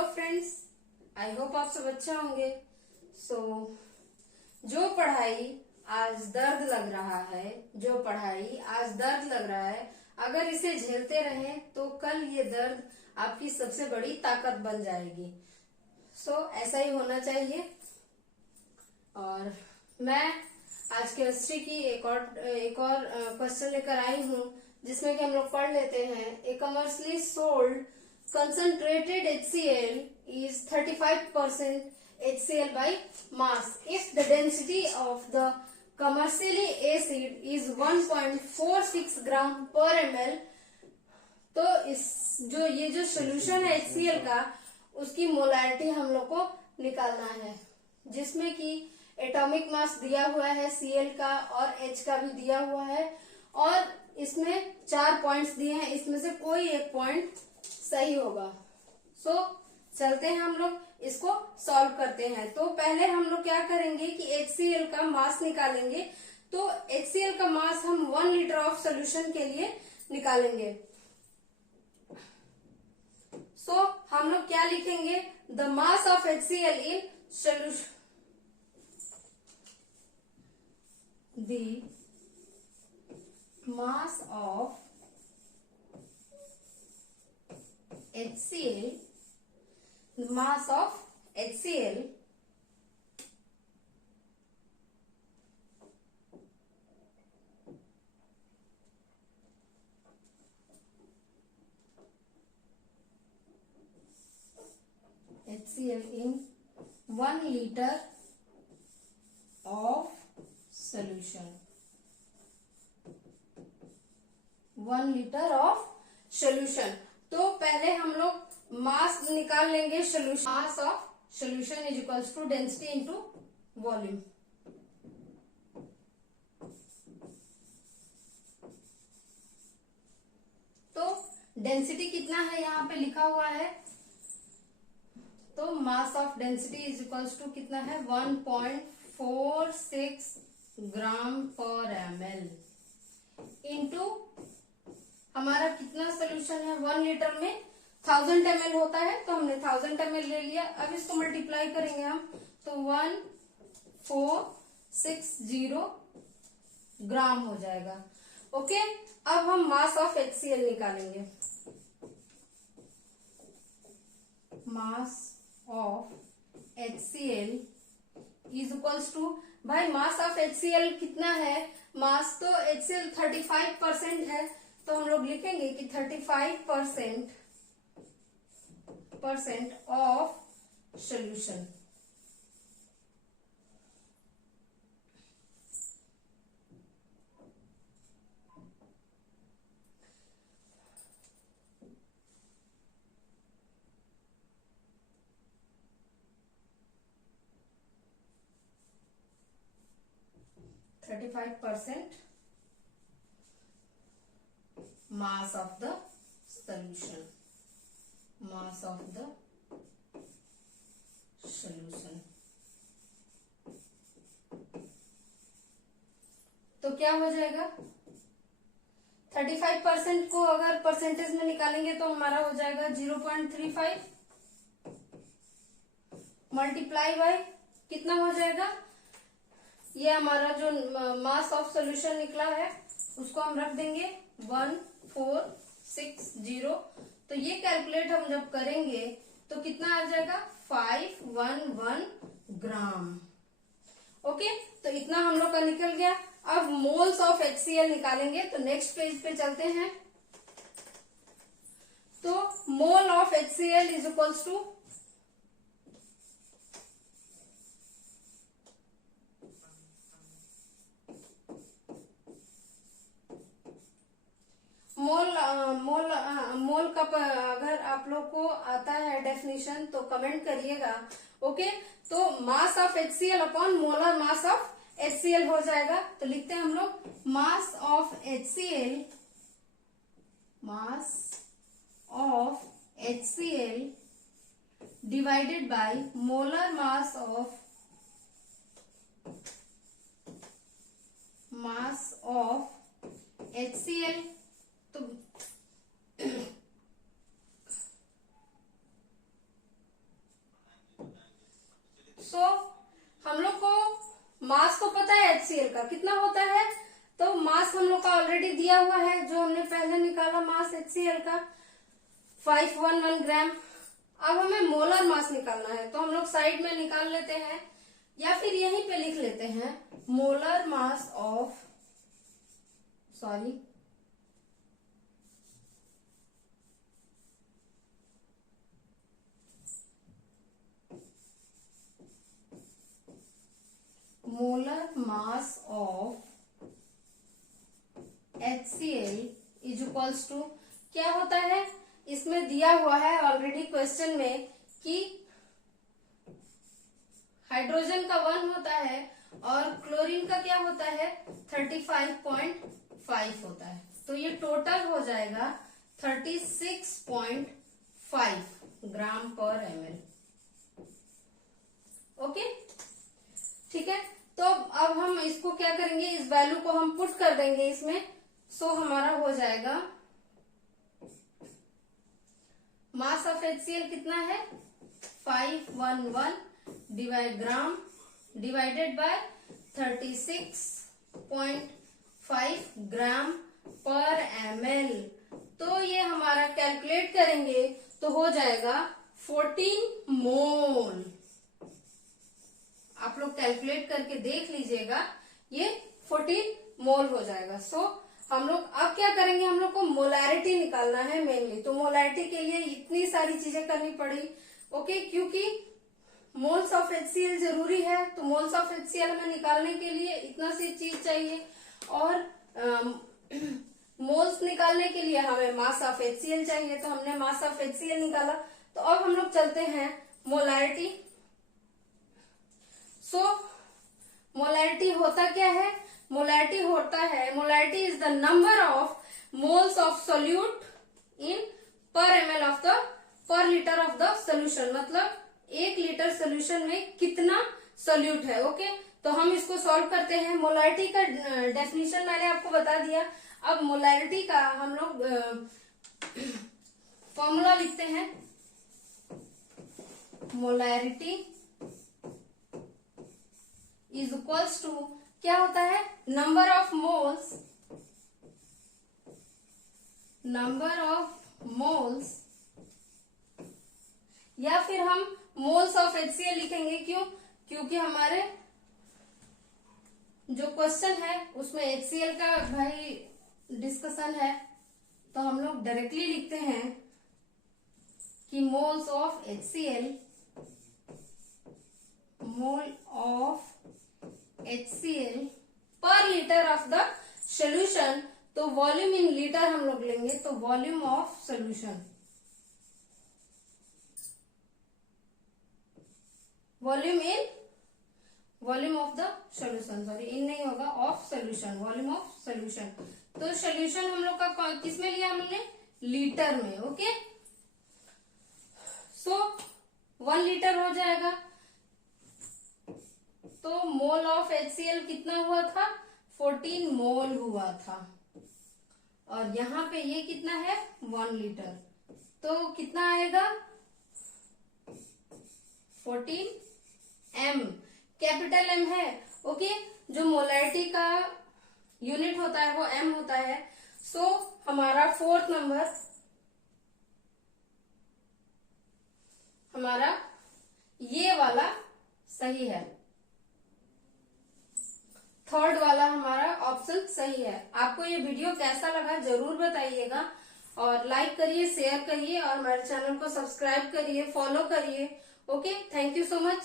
Hello friends, I hope आप सब अच्छे होंगे। जो पढ़ाई आज दर्द लग रहा है, अगर इसे झेलते रहें तो कल ये दर्द आपकी सबसे बड़ी ताकत बन जाएगी। ऐसा ही होना चाहिए। और मैं आज केमिस्ट्री की एक और क्वेश्चन लेकर आई हूँ, जिसमें कि हम लोग पढ़ लेते हैं। A commercially sold concentrated HCl is 35% HCl by mass if the density of the commercially acid is 1.46 gram per ml। तो ये जो सोल्यूशन है HCl का, उसकी मोलारिटी हम लोग को निकालना है, जिसमें कि एटॉमिक मास दिया हुआ है Cl का और H का भी दिया हुआ है, और इसमें 4 पॉइंट्स दिए हैं, इसमें से कोई एक पॉइंट सही होगा। चलते हैं हम लोग इसको सॉल्व करते हैं। तो पहले हम लोग क्या करेंगे कि HCl का मास निकालेंगे। तो HCl का मास हम 1 लीटर ऑफ सोल्यूशन के लिए निकालेंगे। हम लोग क्या लिखेंगे? The mass of HCl in solution, the mass of HCl, mass of HCl in 1 liter of solution, 1 liter of solution। तो पहले हम लोग मास निकाल लेंगे। Solution, mass of solution is equals to density into volume. तो density कितना है यहाँ पे लिखा हुआ है, तो mass of density is equals to कितना है? 1.46 ग्राम पर ml इंटू हमारा कितना सोल्यूशन है? 1 लीटर में 1000 ml होता है, तो हमने 1000 ml ले लिया। अब इसको मल्टीप्लाई करेंगे हम, तो 1460 ग्राम हो जाएगा। ओके, अब हम मास ऑफ HCl निकालेंगे। Mass of HCl is equals to, भाई मास ऑफ HCl कितना है? मास तो HCl 35% है, तो हम लोग लिखेंगे कि 35% of solution. mass of the solution, mass of the solution। तो क्या हो जाएगा? 35% को अगर परसेंटेज में निकालेंगे तो हमारा हो जाएगा 0.35 मल्टीप्लाई बाय कितना हो जाएगा? ये हमारा जो मास ऑफ सोल्यूशन निकला है, उसको हम रख देंगे 1460। तो ये कैलकुलेट हम जब करेंगे तो कितना आ जाएगा? 511 ग्राम। ओके, तो इतना हम लोग का निकल गया। अब मोल्स ऑफ HCl निकालेंगे। तो नेक्स्ट पेज पे चलते हैं। तो mole of HCl is equals to, mole का अगर आप लोग को आता है डेफिनेशन तो कमेंट करिएगा। ओके, तो mass of HCl upon molar mass of HCl हो जाएगा। तो लिखते हैं हम लोग मास of HCl divided by molar mass of HCl। तो सो हम लोग को मास तो पता है HCl का कितना होता है, तो मास हम लोग का ऑलरेडी दिया हुआ है, जो हमने पहले निकाला मास HCl का 511 ग्राम। अब हमें मोलर मास निकालना है, तो हम लोग साइड में निकाल लेते हैं या फिर यहीं पे लिख लेते हैं molar mass of molar mass of HCl is equals to क्या होता है, इसमें दिया हुआ है ऑलरेडी क्वेश्चन में कि हाइड्रोजन का 1 होता है और क्लोरीन का क्या होता है 35.5 होता है, तो ये टोटल हो जाएगा 36.5 ग्राम पर ml। ओके, ठीक है। तो अब हम इसको क्या करेंगे, इस वैल्यू को हम पुट कर देंगे इसमें। सो हमारा हो जाएगा मास ऑफ HCl कितना है 511 ग्राम डिवाइडेड बाय 36.5 ग्राम पर ml। तो ये हमारा कैलकुलेट करेंगे तो हो जाएगा 14 मोल। आप लोग कैलकुलेट करके देख लीजिएगा, ये 14 मोल हो जाएगा। सो हम लोग अब क्या करेंगे, हम लोग को मोलैरिटी निकालना है मेनली। तो मोलैरिटी के लिए इतनी सारी चीजें करनी पड़ी, ओके, क्योंकि मोल्स ऑफ HCl जरूरी है। तो मोल्स ऑफ HCl हमें निकालने के लिए इतना सी चीज चाहिए, और मोल्स निकालने के लिए हमें मास ऑफ HCl चाहिए। तो हमने मास ऑफ HCl निकाला। तो अब हम लोग चलते हैं मोलैरिटी। सो मोलैरिटी होता क्या है, मोलैरिटी होता है, molarity is the number of moles of solute इन पर ml ऑफ द पर लीटर ऑफ द सोल्यूशन, मतलब 1 लीटर सोल्यूशन में कितना सोल्यूट है। ओके, तो हम इसको सॉल्व करते हैं। मोलैरिटी का डेफिनेशन मैंने आपको बता दिया। अब मोलैरिटी का हम लोग फॉर्मूला लिखते हैं। मोलैरिटी इज इक्वल्स टू क्या होता है, नंबर ऑफ मोल्स, या फिर हम मोल्स ऑफ HCl लिखेंगे। क्यों, क्योंकि हमारे जो क्वेश्चन है उसमें HCl का भाई डिस्कशन है, तो हम लोग डायरेक्टली लिखते हैं कि moles of HCl, mole of HCl पर लीटर ऑफ द सोल्यूशन। तो वॉल्यूम इन लीटर हम लोग लेंगे, तो volume of solution, volume of the solution, sorry इन नहीं होगा, of solution, volume of solution. तो सोल्यूशन हम लोग का किसमें लिया हमने, लीटर में। ओके, सो 1 लीटर हो जाएगा। तो मोल ऑफ HCl कितना हुआ था, 14 मोल हुआ था, और यहाँ पे ये कितना है 1 लीटर, तो कितना आएगा 14 M, कैपिटल M है। ओके, जो मोलैरिटी का यूनिट होता है वो M होता है। सो हमारा 4th नंबर, हमारा ये वाला सही है, 3rd वाला हमारा ऑप्शन सही है। आपको ये वीडियो कैसा लगा जरूर बताइएगा, और लाइक करिए, शेयर करिए, और हमारे चैनल को सब्सक्राइब करिए, फॉलो करिए। Okay, thank you so much.